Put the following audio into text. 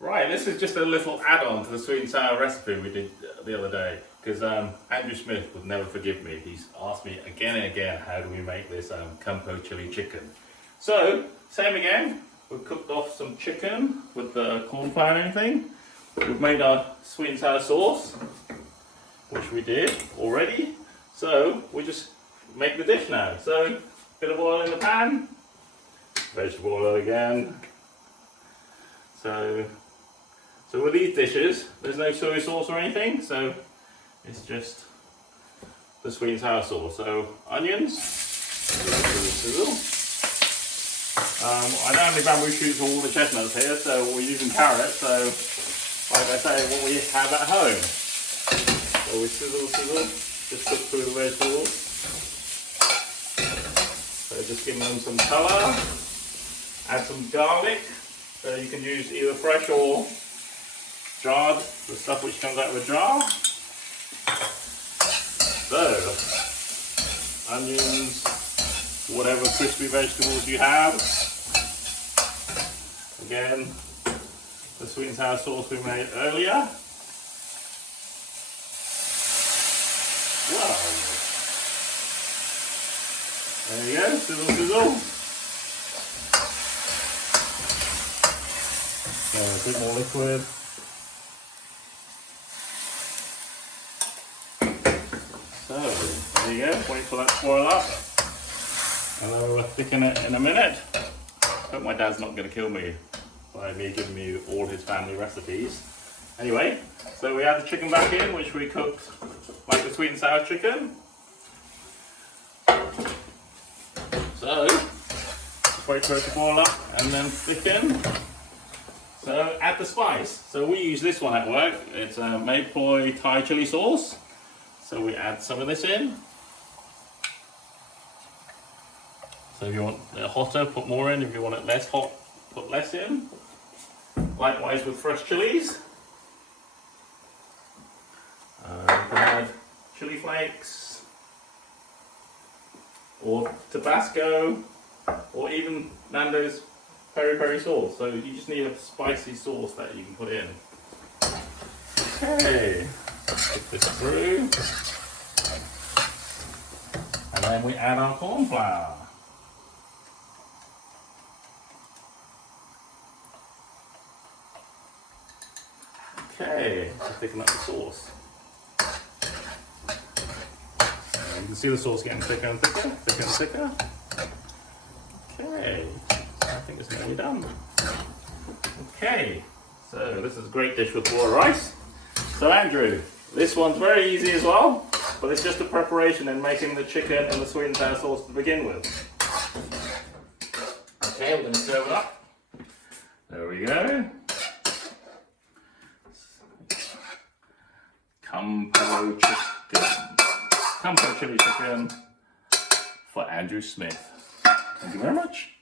Right, this is just a little add-on to the sweet and sour recipe we did the other day, because Andrew Smith would never forgive me. He's asked me again and again, how do we make this Campo chili chicken? So, same again, we've cooked off some chicken with the corn flour and everything. We've made our sweet and sour sauce, which we did already. So, we just make the dish now. So, bit of oil in the pan, vegetable oil again. So with these dishes, there's no soy sauce or anything, so it's just the sweet and sour sauce. So onions, sizzle. I don't have any bamboo shoots or all the chestnuts here, so we're using carrots. So like I say, what we have at home. So we sizzle, just cook through the vegetables. So just giving them some colour. Add some garlic. So you can use either fresh or jarred, the stuff which comes out of a jar. So, onions, whatever crispy vegetables you have. Again, the sweet and sour sauce we made earlier. Wow. There you go, sizzle, sizzle. So a bit more liquid. So, there you go, wait for that to boil up. And then we'll thicken it in a minute. Hope my dad's not going to kill me by me giving you all his family recipes. Anyway, so we add the chicken back in, which we cooked like the sweet and sour chicken. So, just wait for it to boil up and then thicken. So add the spice. So we use this one at work. It's a Mayploy Thai chili sauce. So we add some of this in. So if you want it hotter, put more in. If you want it less hot, put less in. Likewise with fresh chilies. You can add chili flakes, or Tabasco, or even Nando's peri-peri sauce. So you just need a spicy sauce that you can put in. Okay, put this through. And then we add our corn flour. Okay, to thicken up the sauce. You can see the sauce getting thicker and thicker, thicker and thicker. Okay, I think it's nearly done. Okay, so this is a great dish with boiled rice. So Andrew, this one's very easy as well, but it's just a preparation in making the chicken and the sweet and sour sauce to begin with. Okay, we're going to serve it up. There we go. Campo chili chicken for Andrew Smith. Thank you very much.